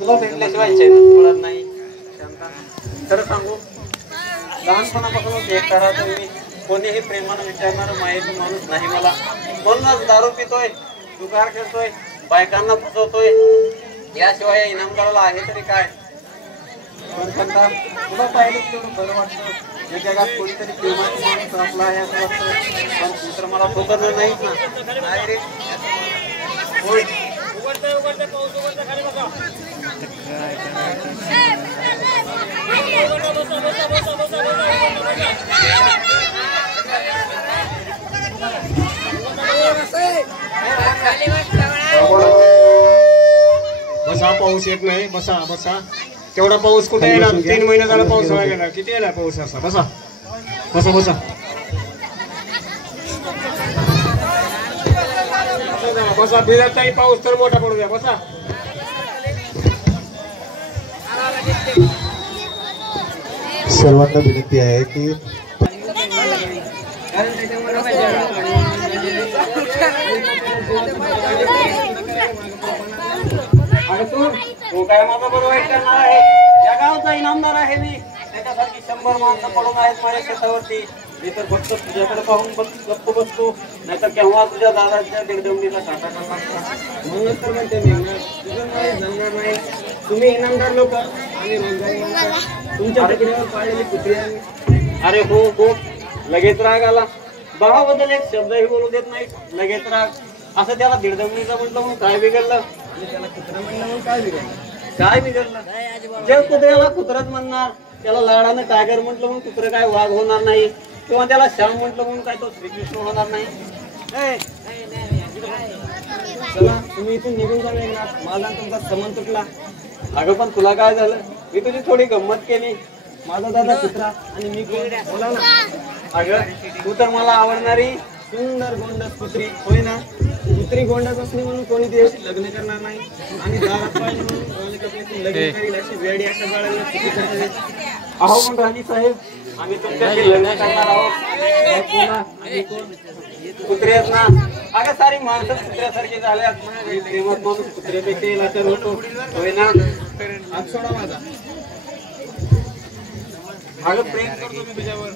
तुला भेटल्याशिवाय चैनच पडत नाही. खरं सांगू, लहानपणापासून एकटा मी कोणीही प्रेमानं विचारणारा मायेचा माणूस नाही मला. म्हणूनच दारू पितोय, जुगार खेळतोय, बायकांना फसवतोय. याशिवाय इनामदाराला आहे तरी काय? तुला पाहिलं तेवढं बरं वाटतं. या जगात कोणीतरी प्रेमाची माणूस आपला आहे असं वाटतं. पण तू तर मला ठोकरलं नाहीच ना. नाही रे. होय. बसा, पाऊस येत नाही. बसा बसा. तेवढा पाऊस कुठे येणार? 3 महिने झाला पाऊस गेला. किती येणार पाऊस असा? बसा बसा बसा बसा. भिजत नाही पाऊस तर मोठा पडू द्या. बसा. सर्वांना विनंती आहे की तू काय माझा बरोबर वाईट करणार आहे? या गावचा इनामदार आहे मी. त्याच्यासारखी 100 माणसं पडून आहेत माझ्या शेतावरती. मी तर फक्त तुझ्याकडे पाहून गप्प बसतो, नाहीतर केव्हा तुझ्या दादाच्या दिडदमडीला काटा टाकला. म्हणून तर म्हणते मी, तुझं नाही जमणार नाही. तुम्ही इनामदार लोक, आम्ही रोजगारी तुमच्या तिकडेवर पाळलेली कुत्री आहे. अरे हो हो, लगेच राग आला. भावाबद्दल एक शब्दही बोलू देत नाही, लगेच राग. असं त्याला दिडदमडीचं म्हटलं म्हणून काय बिघडलं? त्याला कुत्रा म्हणलं म्हणून काय बिघडलं? काय बिघडलं? जे कुत्र्याला कुत्रच म्हणणार, त्याला लाडानं टायगर म्हटलं म्हणून कुत्र काय वाघ होणार नाही, किंवा त्याला श्याम म्हटलं म्हणून काय तो श्रीकृष्ण होणार नाही. चला तुम्ही इथून निघून जाणार. माझा तुमचा संबंध तुटला. अगं पण तुला काय झालं? मी तुझी थोडी गंमत केली. माझा दादा कुत्रा आणि मी बोला ना. अगं तू तर मला आवडणारी सुंदर गोंडस कुत्री होय ना. कुत्री गोंडस असली म्हणून कोणी तिच्याशी लग्न करणार नाही, आणि दारात पाहिजे म्हणून लग्न करील अशी वेडी अशा बाळाला किती खर्च. अहो पण राणी साहेब, आम्ही तुमच्याशी लग्न करणार आहोत. कुत्रे आहेत ना. अगं सारी माणसं कुत्र्यासारखी झाल्यात. प्रेमात माणूस कुत्र्यापेक्षाही लाचार होतो होय ना. हात सोडा माझा. अगं प्रेम करतो मी तुझ्यावर.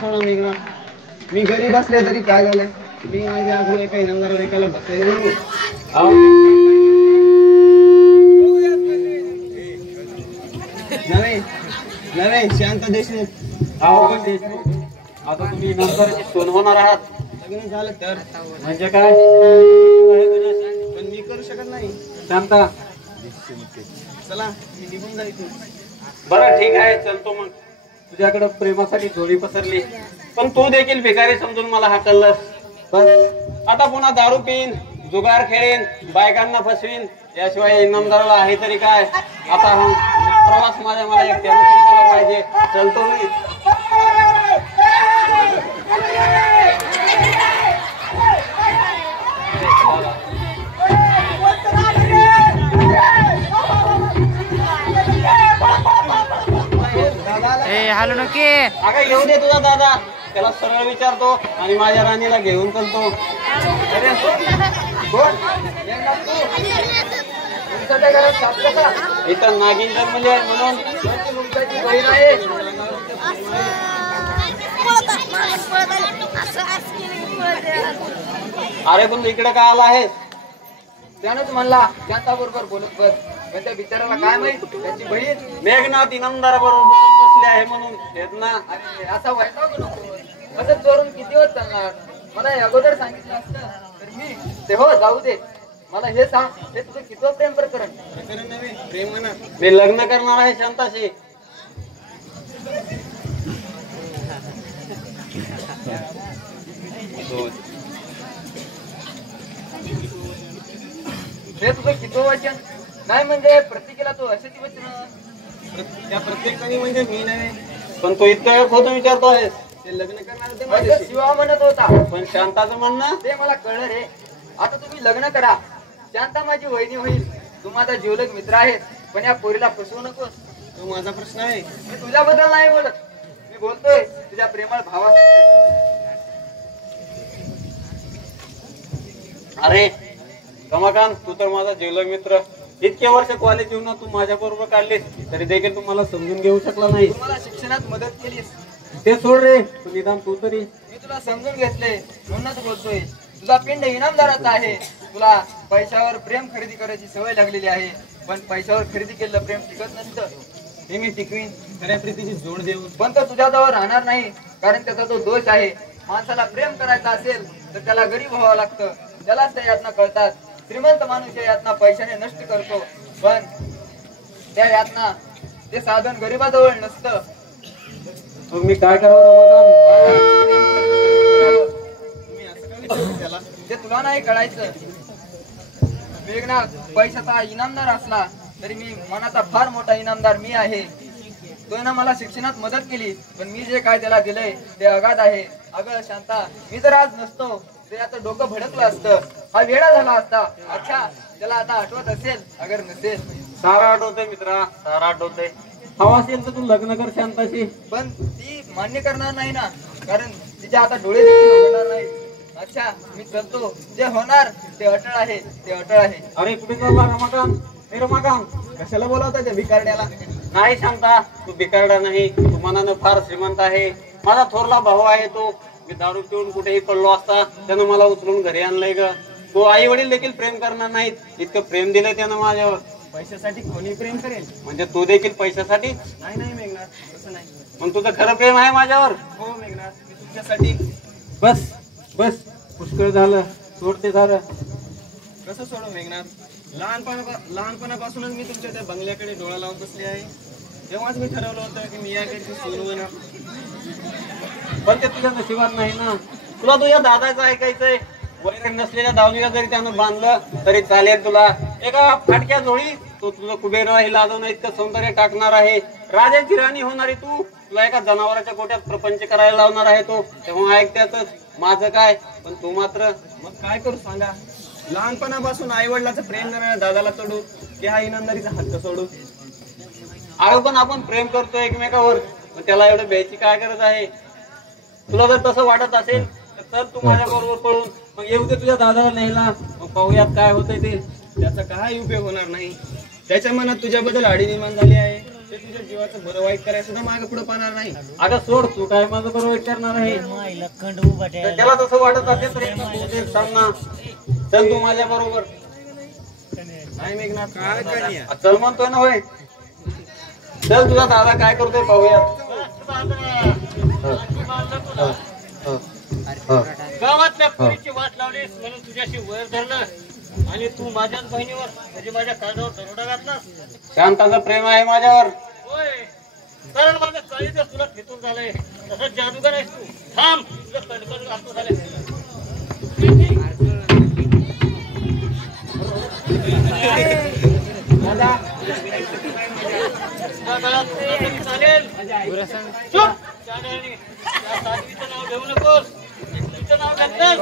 सोडा मेघना. मी घरी बसले तरी काय झालंय, मी माझ्या अजून एका इनामदाराला एकाला बसले नव्हे नव्हे. शांत देशमुख. आता तुम्ही इनामदाराची सोन होणार आहात. लग्न झालं तर म्हणजे काय? पण मी करू शकत नाही. शांता, चला मी निघून जायचो. बरं ठीक आहे, चलतो मग. तुझ्याकडे प्रेमासाठी जोडी पसरली, पण तू देखील भिकारी समजून मला हाकललंस. बस आता पुन्हा दारू पिईन, जुगार खेळेन, बायकांना फसवीन, याशिवाय इनामदाराला आहे तरी काय? आता हा प्रवास मला एकट्यानं संपवला पाहिजे. चलतो मी. हालू नकी. अगं येऊ दे तुझा दादा, त्याला सरळ विचारतो आणि माझ्या राणीला घेऊन चलतो. अरे कोण? तुमच्या घरात सापलं का? इथं नागिन जन्मली आहे म्हणून. तुमची बहीण आहे. अरे पण इकडे काय आला आहेस? त्यानंच म्हणला शांता बरोबर बोलत बस. पण त्या बिचाराला काय माहित त्याची बहीण मेघनाथ इनामदारा बरोबर बोलत बसले आहे म्हणून. हेच ना. अरे असा वैताग नको. असं चोरून किती दिवस चालणार? मला हे अगोदर सांगितलं असतं तर मी ते हो जाऊ दे. मला हे सांग, हे तुझं किती प्रेम प्रकरण? प्रेम म्हणा. मी लग्न करणार आहे शांताशी. हे तुझं किती वचन? नाही म्हणजे प्रत्येकीला तू अशाची वचन. त्या प्रत्येकाने म्हणजे मी नाही. पण तू इतका वेळ खोटं विचारतो आहेस. ते लग्न करणार होते माझ्याशी. शिवा म्हणत होता. पण शांताचं म्हणणं ते मला कळलं रे. आता तुम्ही लग्न करा, शांता माझी वहिनी होईल. तू माझा जीवलग मित्र आहेस, पण या पोरीला फसवू नकोस. तो माझा प्रश्न आहे. मी तुझ्याबद्दल नाही बोलत, मी बोलतोय तुझ्या प्रेमळ भावासाठी. अरे कमाकांत, तू तर माझा जीवलग मित्र. इतके वर्ष कॉलेज जीवनात तू माझ्या बरोबर काढलीस, तरी देखील तू मला समजून घेऊ शकला नाही. तू मला शिक्षणात मदत केलीस, ते सोड रे. तू निदान तू तरी. मी तुला समजून घेतले म्हणूनच बोलतोय. तुझा पिंड इनामदाराचा आहे. तुला पैशावर प्रेम खरेदी करायची सवय लागलेली आहे, पण पैशावर खरेदी केलेलं प्रेम टिकत नसतं. हे मी टिकवीन खऱ्या प्रीतीची जोड देऊन. पण तो तुझ्याजवळ राहणार नाही, कारण त्याचा तो दोष आहे. माणसाला प्रेम करायचं असेल तर त्याला गरीब व्हावं लागतं. त्यालाच त्या यातना कळतात. श्रीमंत माणूस या यातना पैशाने नष्ट करतो, पण त्या यातना ते साधन गरीबाजवळ नसतं. मग मी काय करावं? त्याला ते तुला नाही कळायचं. मेघनाथ पैशाचा इनामदार असला तरी मी मनाचा फार मोठा इनामदार मी आहे. तो ना मला शिक्षणात मदत केली, पण मी जे काय त्याला दिलंय ते अगाध आहे. अगं शांता, मी जर आज नसतो ते आता डोकं भडकलं असतं. हा वेडा झाला असता. अच्छा, त्याला आता आठवत असेल, अगर नसेल. सारा आठवतंय मित्रा, सारा आठवतंय. हवा असेल तर तू लग्न कर शांताशी. पण ती मान्य करणार नाही ना, कारण तिच्या आता डोळे देखील उघडणार नाही. अच्छा, मी चलतो. जे होणार ते अटळ आहे, ते अटळ आहे. अरे कुठे चालला रमाकांत? हे रमाकांत, कशाला बोलावता त्या भिकारड्याला? नाही शांता, तू बिकारडा नाही. तू मनानं फार श्रीमंत आहे. माझा थोरला भाऊ आहे तो. मी दारू पिऊन कुठेही पडलो असता त्यानं मला उचलून घरी आणलंय ग. तो आई वडील देखील प्रेम करणार नाहीत, इतकं प्रेम दिलंय त्यानं माझ्यावर. पैशासाठी कोणी प्रेम करेल? म्हणजे तू देखील पैशासाठी? नाही नाही मेघनाथ, तसं नाही. पण तुझं खरं प्रेम आहे माझ्यावर? हो मेघनाथ, मी तुमच्यासाठी. बस बस, पुष्कळ झालं. सोडते झालं. कसं सोडू मेघनाथ? लहानपणापासूनच मी तुमच्या त्या बंगल्याकडे डोळा लावून बसले आहे. तेव्हाच मी ठरवलं होतं की मी या घरची सून होणार. पण ते तुझ्या नशिबात नाही ना. तुला तुझ्या दादाचं ऐकायचंय. वैर नसलेल्या दावणीला जरी त्यानं बांधलं तरी चालेल तुला. एका फाटक्या झोळी तो तुझं कुबेर राही लाजवणं इतकं सौंदर्य टाकणार आहे. राजाची राणी होणारी तू, तुला एका जनावराच्या गोट्यात प्रपंच करायला लावणार आहे तो. तेव्हा ऐक त्यातच माझं काय. पण तू मात्र. मग काय करू सांगा? लहानपणापासून आई वडिलाचं प्रेम करणाऱ्या दादाला तोडू की हा इनामदारीचा हक्क सोडू? अगं पण आपण प्रेम करतो एकमेकावर, पण त्याला एवढं भ्यायची काय गरज आहे? तुला जर तसं वाटत असेल तर तू माझ्या बरोबर पळून मग येऊ दे तुझ्या दादाला न्यायला. मग पाहूयात काय होतंय ते. त्याचा काही उपयोग होणार नाही. त्याच्या मनात तुझ्याबद्दल आडी निर्माण झाली आहे. ते तुझ्या जीवाचं बरं वाईट करायला सुद्धा मागे पुढे पाहणार नाही. अगं सोड, तू काय माझं बरं वाईट करणार आहे? तर त्याला तसं वाटत असेल तर एकदा तू ते सांग ना. चल तू माझ्या बरोबर. नाही मेघनाथ, काय करणी आहे? चल म्हणतोय ना होय. चल तुझा दादा काय करतोय पाहूया. गावातल्या पोरीची वाट लावलीस म्हणून तुझ्याशी वैर धरलं आणि तू माझ्याच बहिणीवर म्हणजे माझ्या काळजावर दरोडा घातलास. शांताचं प्रेम आहे माझ्यावर. होय, कारण माझं काळीच तुला खेचून झालंय. तसंच जादूगार आहेस तू. थांब, तुझं कडकड घातलं झालंय. चालेल. चुप. त्या साध्वीचं नाव घेऊ नकोस. तिचं नाव घेतलंस.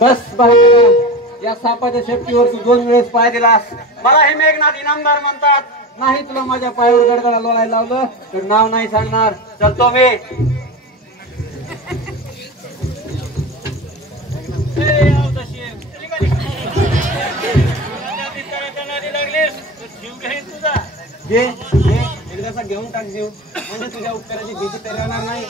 बस बाहेर. या सापाच्या शेपटीवर तू 2 वेळेस पाय दिलास. मला हे मेघनाथ इनामदार म्हणतात. नाही तुला माझ्या पायावर गडगडा लोळायला लावलं तर नाव नाही सांगणार. चलतो मी. घे घे, एकदाचा घेऊन टाक जीव, म्हणजे तुझ्या उपकाराची भीती तरी राहणार नाही.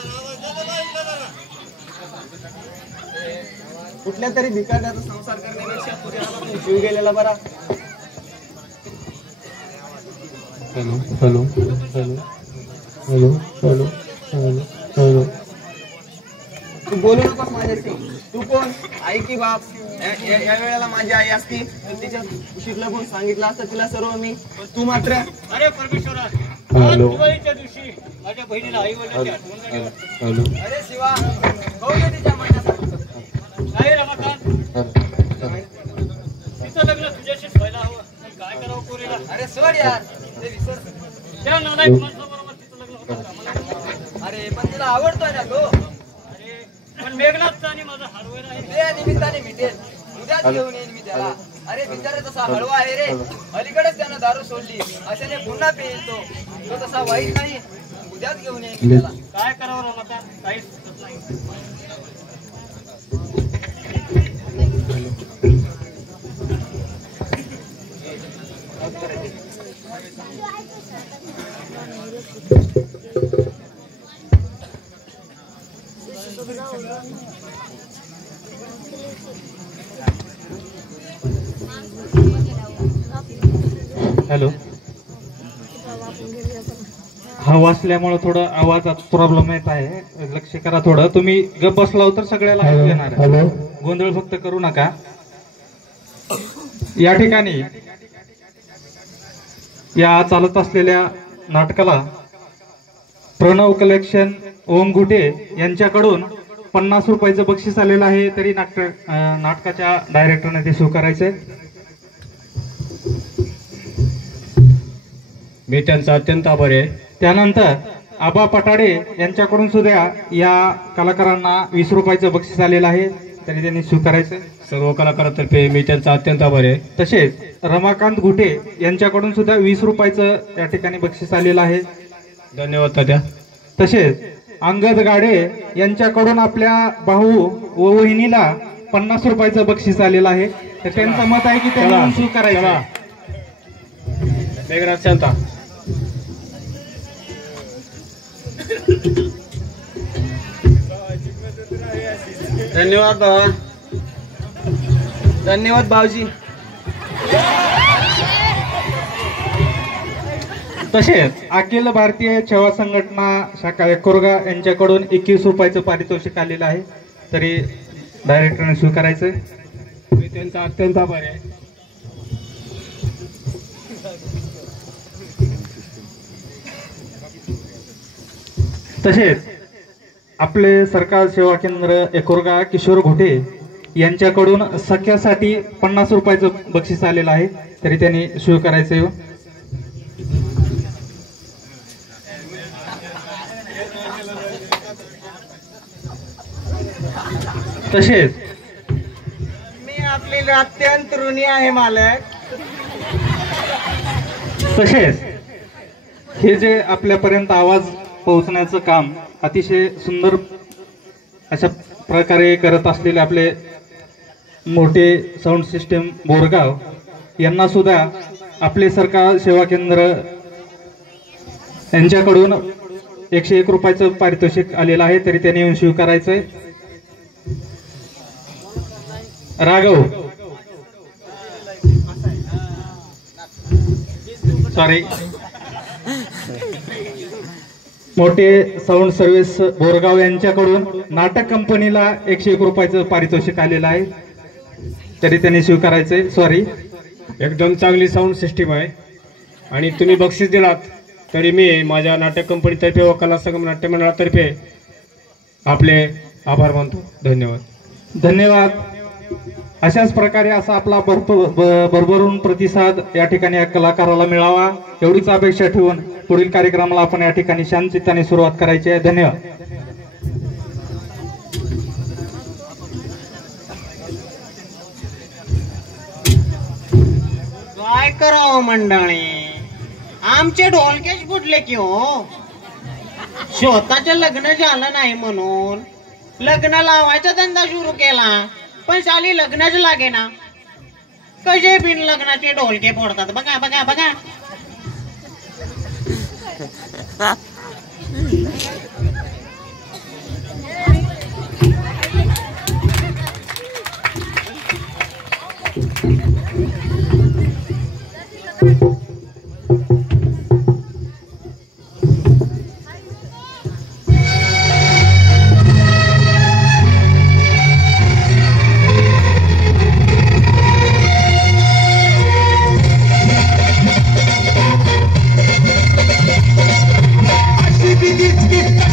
कुठल्या तरी भिकाऱ्याचा संसार करण्यापेक्षा तुझ्या हातातून जीव गेलेला बरा. Hello hello hello hello hello hello hello. तू बोलू नकोस माझ्याशी. तू कोण, आई की बाप? या वेळेला माझी आई असती तर तिच्या उशीर लागून सांगितलं असतं तिला सर्व मी. पण तू मात्र अरे परमेश्वरा, हॅलो. दिवाळीच्या दिवशी माझ्या बहिणीला आई वडिलांची आठवण झाली. हॅलो अरे शिवा, हो दे तिच्या मनात. नाही रमाकांत, तिचं लग्न तुझ्याशीच व्हायला हवं. पण काय करावं पोरीला? अरे सोड यार, ते विसर. त्या नालायक माणसाबरोबर तिचं लग्न होतं का? मला नाही माहिती. अरे पण तिला आवडतोय ना तो. अरे पण मेघनाथचं आणि माझं हरवण आहे. त्या निमित्ताने मिटेल. उद्याच घेऊन येईन मी त्याला. अरे बिचारा तसा हळवा आहे रे. अलीकडेच त्यानं दारू सोडली, अशाने पुन्हा पेईल तो. तो तसा वाईट नाही. उद्याच घेऊन येईन मी त्याला. काय करावं रमाकांत, काहीच सुचत नाही. हॅलो. हा वाचल्यामुळे थोडं आवाजात प्रॉब्लेम येत आहे. लक्ष करा थोडं. तुम्ही गप बसला तर सगळ्याला ऐकू येणार आहे. हॅलो. गोंधळ फक्त करू नका. या ठिकाणी या चालत असलेल्या नाटकाला प्रणव कलेक्शन ओम घुटे यांच्याकडून 50 रुपयाचं बक्षीस आलेलं आहे. तरी नाटकाच्या डायरेक्टरने ते स्वीकारायचंय. मी त्यांचा अत्यंत आभारी आहे. त्यानंतर आबा पटाडे यांच्याकडून सुद्धा या कलाकारांना 20 रुपयाचं बक्षीस आलेलं आहे. तरी त्यांनी स्वीकारायचं. सर्व कलाकारांतर्फे मी त्यांचा अत्यंत आभारी आहे. तसेच रमाकांत घुटे यांच्याकडून सुद्धा 20 रुपयाचं या ठिकाणी बक्षीस आलेलं आहे. धन्यवाद तात्या. तसेच अंगद गाडे यांच्याकडून आपल्या भाऊ व वहिनीला 50 रुपयाचं बक्षीस आलेलं आहे. तर त्यांचं मत आहे की त्यांनी स्वीकारायचं. मेघनाथ शांता. धन्यवाद बाबा. धन्यवाद भाऊजी. तसेच अखिल भारतीय सेवा संघटना शाखा कोरगा यांच्याकडून 21 रुपयाचं पारितोषिक आलेलं आहे. तरी डायरेक्टरने स्वीकारायचं. मी त्यांचा अत्यंत आभारी आहे. तसेच आपले सरकार सेवा केंद्र एकोरगा किशोर घोटे यांच्याकडून सख्यासाठी 50 रुपयाचं बक्षीस आलेलं आहे. तरी त्यांनी स्वीकारायचं. तसेच मी आपली अत्यंत ऋणी आहे मालक. तसेच हे जे आपल्यापर्यंत आवाज पोहोचण्याचं काम अतिशय सुंदर अशा प्रकारे करत असलेले आपले मोठे साऊंड सिस्टम बोरगाव यांना सुद्धा आपले सरकार सेवा केंद्र यांच्याकडून 101 रुपयाचं पारितोषिक आलेलं आहे, तरी त्यांनी येऊन स्वीकारायचंय. राघव सॉरी मोठे साऊंड सर्व्हिस बोरगाव यांच्याकडून नाटक कंपनीला 101 रुपयाचं पारितोषिक आलेलं आहे, तरी त्यांनी स्वीकारायचंय. सॉरी. एकदम चांगली साऊंड सिस्टीम आहे आणि तुम्ही बक्षीस दिलात तरी मी माझ्या नाटक कंपनीतर्फे व कला संगम नाट्य मंडळातर्फे आपले आभार मानतो. धन्यवाद. धन्यवाद. अशाच प्रकारे असा आपला भरभरून प्रतिसाद या ठिकाणी या कलाकाराला मिळावा एवढीच अपेक्षा ठेवून पुढील कार्यक्रमाला आपण या ठिकाणी शांतचित्ताने सुरुवात करायची आहे. धन्यवाद. काय करावं मंडळी, आमचे ढोलकेच फुटले की हो. स्वतःचं लग्न झालं नाही म्हणून लग्न लावायचा धंदा सुरू केला, पण साली लग्नच लागे ना. कसे बिन लग्नाचे ढोलके फोडतात बघा बघा बघा. Give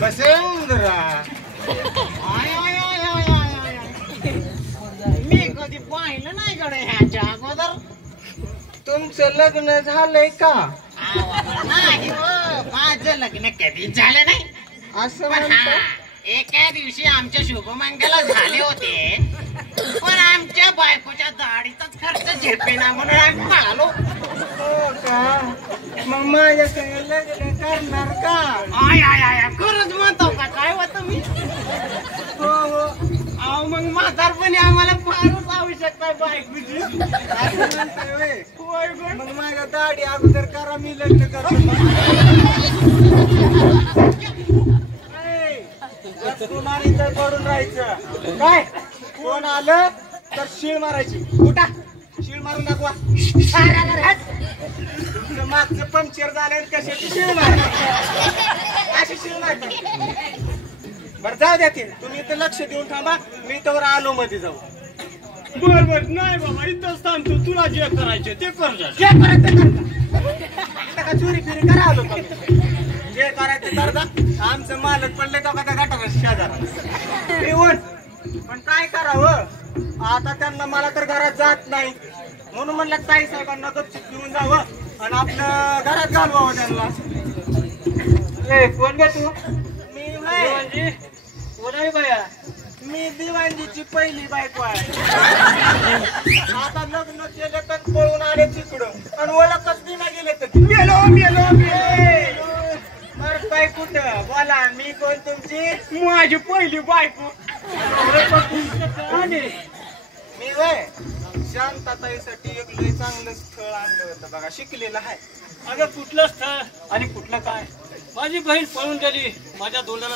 बसवंदरा आय आय आय आय आय आय आय. मी कधी पाहिलं नाही कडे ह्याच्या अगोदर. तुमचं लग्न झालंय का? नाही हो, माझं लग्न कधीच झालं नाही. असं पण म्हणता? हा, एका दिवशी आमच्या शुभमंगला झाले होते, पण आमच्या बायकोच्या दाढीचाच खर्च झेपेना म्हणून आम्ही पळालो. हो का? मग माझ्या संग लग्न करणार का? आय आय आय खरंच म्हणतो का काय होतं मी? हो हो. अहो मग म्हातारपणी आम्हाला फारच आवश्यकता आहे बायकोची. असं म्हणताय व्हय? होय गं. मग माझ्या दाढी अगोदर करा, मी लग्न करतो. तुम्हाला इथं पडून राहायचं काय? कोण आलं तर शीळ मारायची. उठा, शीळ मारून दाखवा. तुमचं मागचं पंक्चर झालं, कशाची शीळ मारायची? अशी शीळ मारतात. बरं जाऊ द्या ते, तुम्ही इथं लक्ष देऊन थांबा, मी तर आलो मध्ये जाऊ. बर बर नाही बाबा इथंच थांबतो, तुला जे करायचे ते कर जा. जे करायचं करता. का चोरी फिरी करा आलो का? जे करायचं करता. आमचं मालक पडले तो का त्या गटाला शेजारा येऊन. पण काय करावं आता, त्यांना मला तर घरात जात नाही म्हणून म्हणलं ताई साहेबांना गपचूप घेऊन जावं आणि आपलं घरात घालवावं त्यांना. कोण ग तू? मी व्हय. कोण आहे बाया? मी दिवाणजीची पहिली बायको आहे. आता लग्न केलं तर पळून आले तिकडं आणि ओळखच दिना गेले तर मेलो मेलो मेलो. बरं काय कुठं बोला, मी कोण तुमची? माझी पहिली बायको. मी वय शांतताईसाठी एक लय चांगलं स्थळ आणलं होतं बघा, शिकलेलं आहे. अगं कुठलं स्थळ आणि कुठलं काय? माझी बहीण पळून गेली, माझ्या तोंडाला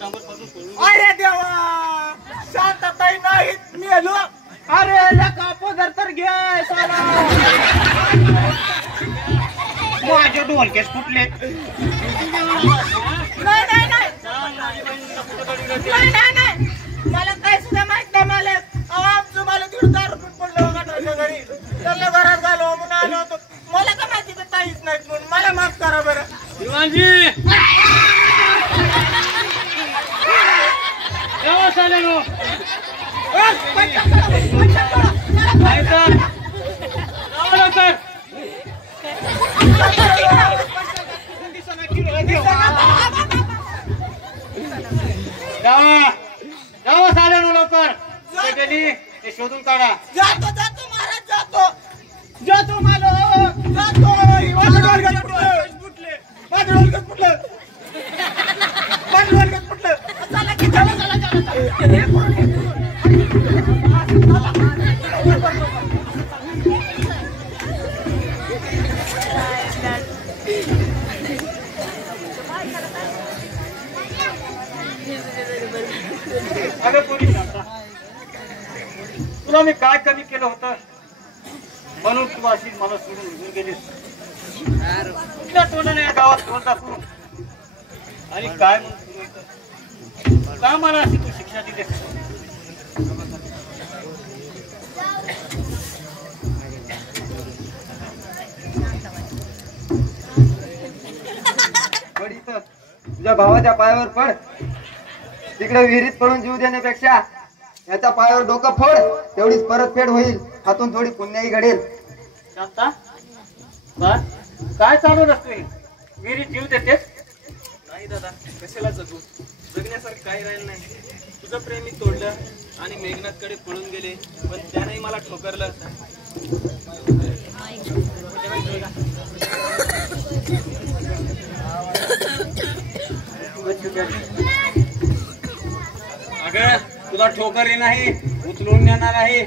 डांबर पासून पळून. अरे देवा, शांतताई नाहीत, मेलो. अरे लका पदर तर घे साला. माझे डोलकेच फुटले. नाही नाही नाही माझी बहीण कुठं गडी जाते? नाही नाही नाही, मला काय सुद्धा माहित नाही. मालक आमचं मला तिकडे दारू पडलं गटाच्या घरी, त्यांना घरात घालव म्हणून आलो होतो. मला काय माहिती का ताईच नाहीत म्हणून. मला माफ करा बरं. दिवाणजी जाऊ चालेलो. जावा चालेलो लवकर. ते गेली ते शोधून काढा. जातो जातो महाराज, जातो जातो मालक, जातो. माझं डोलगं फुटलं, माझं डोलगं फुटलं, माझं डोलगं फुटलं. चला की, चला चला चला. अगं पोलीस आता तुला मी काय कमी केलं होतं म्हणून तू अशी मला सोडून निघून गेलीस? कुठल्या तोंडाने या गावात तोंड टाकू आणि काय म्हणून का मला अशी तू शिक्षा दिली? पड इथं, तुझ्या भावाच्या पायावर पड. तिकडे विहिरीत पडून जीव देण्यापेक्षा याच्या पायावर डोकं फोड, तेवढीच परतफेड होईल. हातून थोडी पुण्याही घडेल. शांता काय चालू नसतोय? विहिरीत जीव देतेस? नाही दादा, कशाला जगू? जगण्यासारखं काही राहिलं नाही. तुझं प्रेम मी तोडलं आणि मेघनाथकडे पळून गेले, पण त्याने मला ठोकरलं. अगं तुला ठोकरी नाही, उचलून नेणार आहे.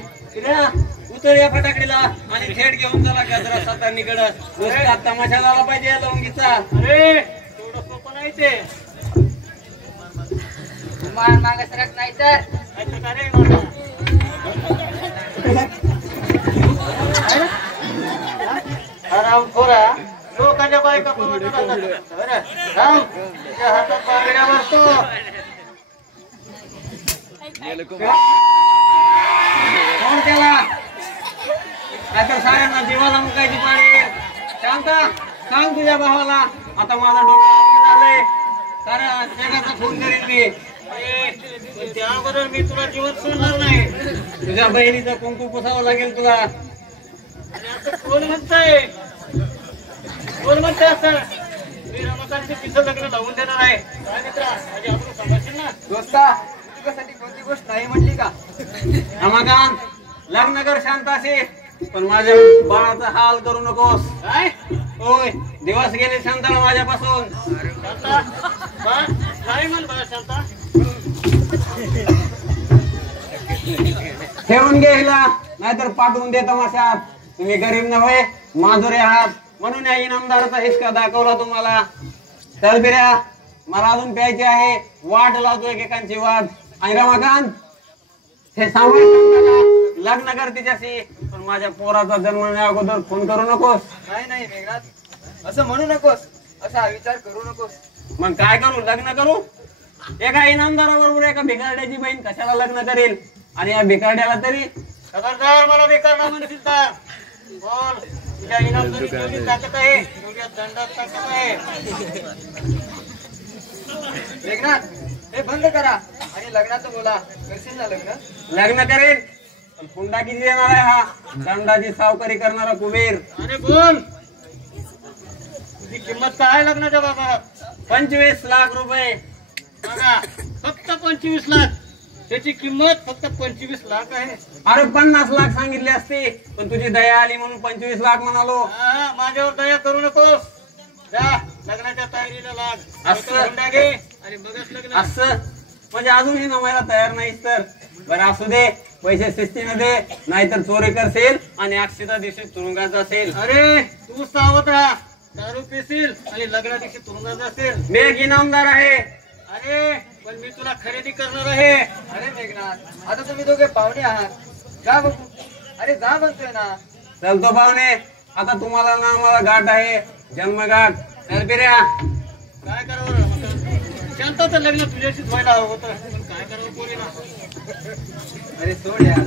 उतर या फटाकडीला आणि थेट घेऊन चला गजरा सातारणीकडं. तमाशा झाला पाहिजे या लवंगीचा. अरे तेवढं सोपं नाही ते. मागे सरक नाही तर लोकांच्या बायका हातात बांगड्या बसतो. कोण त्याला नाहीतर साऱ्यांना जीवाला मुकायची पाळी. शांता सांग तुझ्या भावाला, आता माझा डोकं झालंय. साऱ्या जगाचा फोन करेन मी. अरे, त्याबरोबर मी तुला जीवन सोडणार नाही. तुझ्या बहिणीचं कुंकू पुसावं लागेल तुला. आणि आता कोण म्हणतंय असं? मी रमाकांतचे तिचं लग्न लावून देणार आहे. काय मित्रा, माझी आपण सांभाळशील ना? दोस्ता, तुझ्यासाठी कोणती गोष्ट नाही म्हटली का? रमाकांत, लग्न कर शांताशी, पण माझ्या बाळाचा हाल करू नकोस. काय? होय, दिवस गेले शांताला माझ्यापासून. शांता, काय म्हण बाळा शांता? ठेवून घे हिला, नाहीतर पाठवून दे तमाशात. तुम्ही गरीब नव्हे, माजुरे आहात, म्हणून या इनामदाराचा हिसका दाखवला तुम्हाला. चल बिऱ्या, मला अजून प्यायची आहे. वाट लावतो एकेकांची वाट. आणि रमाकांत, हे सांभाळ, लग्न कर तिच्याशी, पण माझ्या पोराचा जन्मण्या अगोदर फोन करू नकोस. नाही मेघनाथ, असं म्हणू नकोस, असा विचार करू नकोस. मग काय करू? लग्न करू? एका इनामदाराबरोबर एका भिकारड्याची बहीण कशाला लग्न करेल? आणि या भिकारड्याला तरी खबरदार, मला भिकारडा म्हणतील तर बोल. तुझ्या इनामदारी जेवढी ताकद आहे तेवढ्या दंडात ताकद आहे. मेघनाथ, हे बंद करा आणि लग्नाचं बोला. करशील ना लग्न? लग्न करेल, पण पुंडा किती देणार आहे हा? दंडाची सावकारी करणारा कुबेर. अरे बोल, तुझी किंमत काय लग्नाच्या बाजारात? 25 लाख रुपये. बघा, फक्त 25 लाख. त्याची किंमत फक्त 25 लाख आहे. अरे 50 लाख सांगितले असते, पण तुझी दया आली म्हणून 25 लाख म्हणालो. हा, माझ्यावर दया करू नकोस. जा, लग्नाच्या तयारीला लाग. असं? हुंडा घे आणि बघच लग्न. असं म्हणजे अजूनही नमायला तयार नाहीस तर बरं असू दे. पैसे शिस्तीने दे, नाहीतर चोरी करशील आणि अक्षता दिवशी तुरुंगात जाशील. अरे, तू सावध राहा. दारू पिशील आणि लग्ना दिवशी तुरुंगात जाशील. मी एक इनामदार आहे. अरे, पण मी तुला खरेदी करणार आहे. अरे मेघनाथ, आता तुम्ही दोघे पाहुणे आहात. जा बघू. अरे जा म्हणतोय ना. चलतो पाहुणे, आता तुम्हाला ना आम्हाला गाठ आहे, जन्मगाठ. चल बिऱ्या. काय करावं रमाकांत? शांताचं लग्न तुझ्याशीच व्हायला हवं होतं, पण काय करावं पोरीला? अरे सोड यार.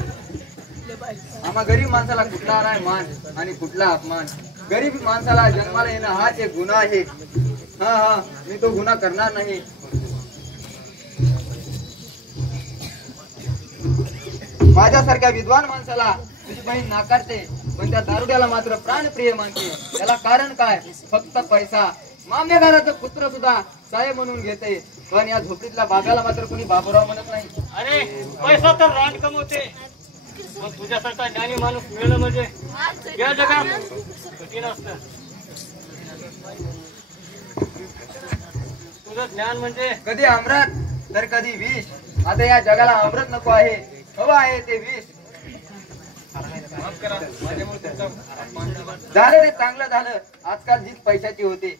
आम्हा गरीब माणसाला कुठला नाही मान आणि कुठला अपमान. गरीब माणसाला जन्माला येणं हाच एक गुन्हा आहे. हा, मी तो गुन्हा करणार नाही. माझ्यासारख्या विद्वान माणसाला तुझी बहीण नाकारते, पण त्या दारुड्याला मात्र प्राणप्रिय मानते. त्याला कारण काय? फक्त पैसा. माम्यगाराचं पुत्र सुद्धा साहेब म्हणून घेते, पण या झोपडीतल्या बाब्याला मात्र कोणी बाबूराव म्हणत नाही. अरे, पैसा तर रांड कमवते, पण तुझ्यासारखा ज्ञानी माणूस मिळणं म्हणजे या जगात कठीण असतं. तुझं ज्ञान म्हणजे कधी अमृत तर कधी विष. आता या जगाला अमृत नको आहे, हवं आहे ते विष. माफ करा, माझ्यामुळे तुमचा अपमान झाला. झालं रे, चांगलं झालं. आजकाल जीत पैशाची होते,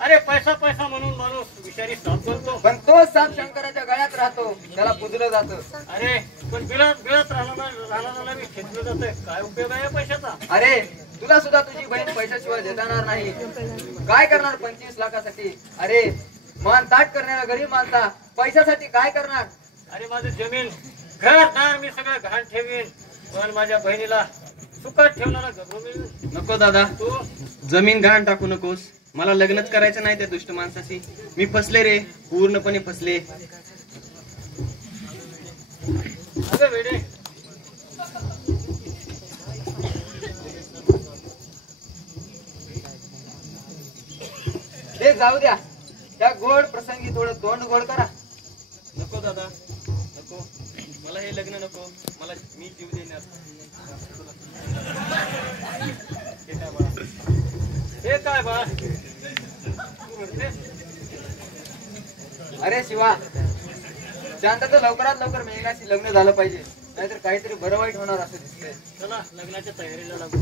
अरे, पैसा पैसा म्हणून माणूस विषारी साप बनतो. पण तो साप शंकराच्या गळ्यात राहतो, त्याला पुजलं जातं. अरे, पण बिळात राहणाऱ्याला मी खेचलं जातंय. काय उपयोग आहे पैशाचा? अरे, तुला सुद्धा तुझी बहीण पैशाशिवाय देणार नाही. काय करणार 25 लाखासाठी? अरे, मान ताट करणारा गरीब माणसा पैशासाठी काय करणार? अरे, माझं जमीन घर दार मी सगळं घाण ठेवीन, पण माझ्या बहिणीला सुखात ठेवणारा गभरू मिळेल. नको दादा, तू जमीन घाण टाकू नकोस. मला लग्नच करायचं नाही त्या दुष्ट माणसाशी. मी फसले रे, पूर्णपणे फसले. अगं वेडे, हे जाऊ द्या. त्या गोड प्रसंगी थोडं तोंड गोड करा. नको दादा, नको. मला हे लग्न नको. मला मी जीव देणार. हे काय बा? अरे शिवा, शांत तर लवकरात लवकर मेघनाशी लग्न झालं पाहिजे, नाहीतर काहीतरी बरं वाईट होणार असं दिसतंय. चला लग्नाच्या तयारीला लागू.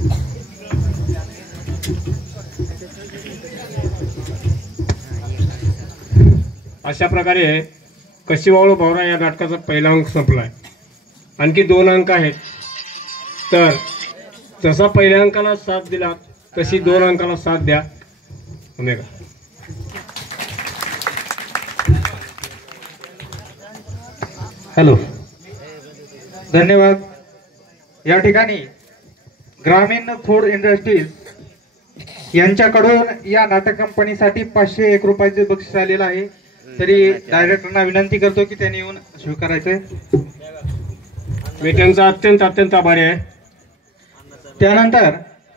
अशा प्रकारे कशीवाळू भावना या नाटकाचा पहिला अंक संपलाय. आणखी 2 अंक आहेत. तर जसा पहिल्या अंकाला साथ दिला तशी 2 अंकाला साथ द्या. ओमेगा. हॅलो, धन्यवाद. या ठिकाणी ग्रामीण फूड इंडस्ट्रीज यांच्याकडून या नाटक कंपनीसाठी 501 रुपयाचे बक्षीस आलेलं आहे. तरी डायरेक्टरना विनंती करतो की त्यांनी येऊन स्वीकारायचे. मी त्यांचा अत्यंत आभारी आहे. त्यानंतर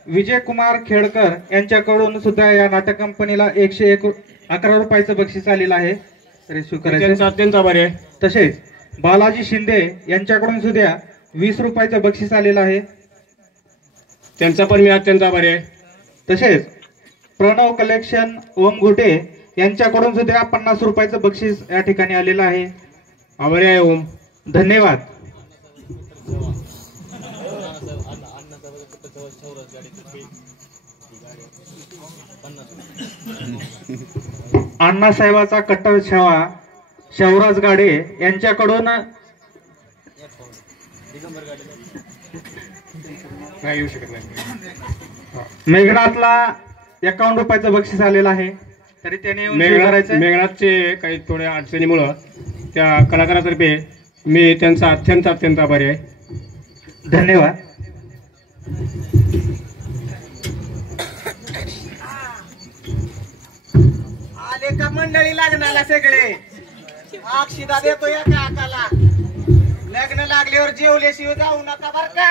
विजय कुमार खेडकर यांच्याकडून सुद्धा या नाटक कंपनीला 111 रुपयाचं बक्षीस आलेलं आहे, तरी मी स्वीकारायचे. त्यांचा अत्यंत आभारी आहे. तसेच बालाजी शिंदे यांच्याकडून सुद्धा 20 रुपयाचं बक्षीस आलेलं आहे. त्यांचा पण मी अत्यंत आभारी आहे. तसेच प्रणव कलेक्शन ओम घुटे यांच्याकडून सुद्धा 50 रुपयाचं बक्षीस या ठिकाणी आलेलं आहे. आभारी आहे ओम. धन्यवाद. अण्णासाहेबाचा कट्टर छावा शौराज गाडे यांच्याकडून नाही येऊ शकत नाही. मेघनाथला 51 रुपयाचं बक्षीस आलेलं आहे, तरी त्याने येऊन स्वीकारायचं. मेघनाथचे काही थोड्या अडचणीमुळं त्या कलाकारातर्फे मी त्यांचा अत्यंत आभारी आहे. धन्यवाद. आले का मंडळी लग्नाला सगळे? अक्षिदा देतो या काकाला. लग्न लागल्यावर जेवल्याशिवाय जाऊ नका बर का.